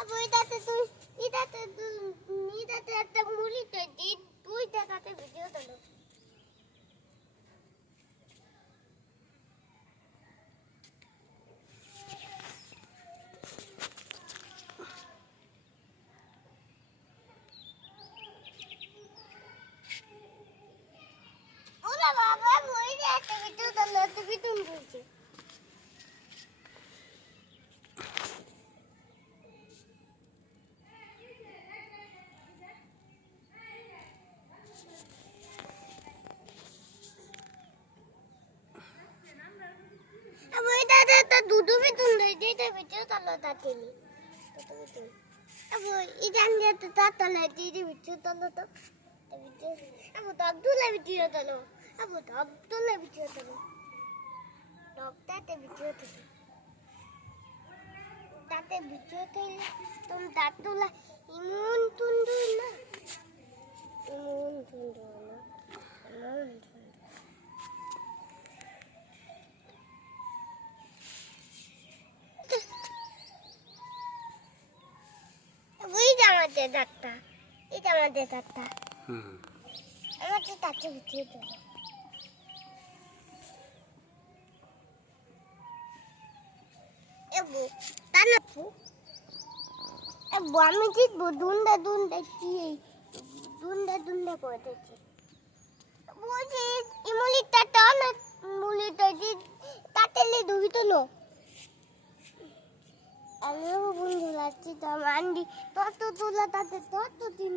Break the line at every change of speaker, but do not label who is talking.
Або йдете тут, йдете, йдете, দুটো বিতুন দেয় যেটা ভিডিও তোলো তাতে বিতুন। আবু আমি একটা তার তলে দিয়ে ভিডিও তোলো তো। আবু, তো আব্দুল্লাহ ভিডিও তোলো আবু, তো আব্দুল্লাহ ভিডিও তোলো ডক্টরতে ভিডিও তোলো তাতে ভিডিও তোলে তুমি দাঁতুলা ইমন না। ইমন তুন্দু না ইমন তুন্দু ওই যে আমাদের দাঁতটা এটা আমাদের দাঁতটা আমাদের দাঁতটা ভিতরে তোলো এবো তা না এবো আমি জিতবো কি করে দিচ্ছি বলছি ইমলিটা টা না জি তাতেলে দুই তো নো। আমিও বন্ধু লাগছি তো আন্ডি তত তোলা তাতে তত দিন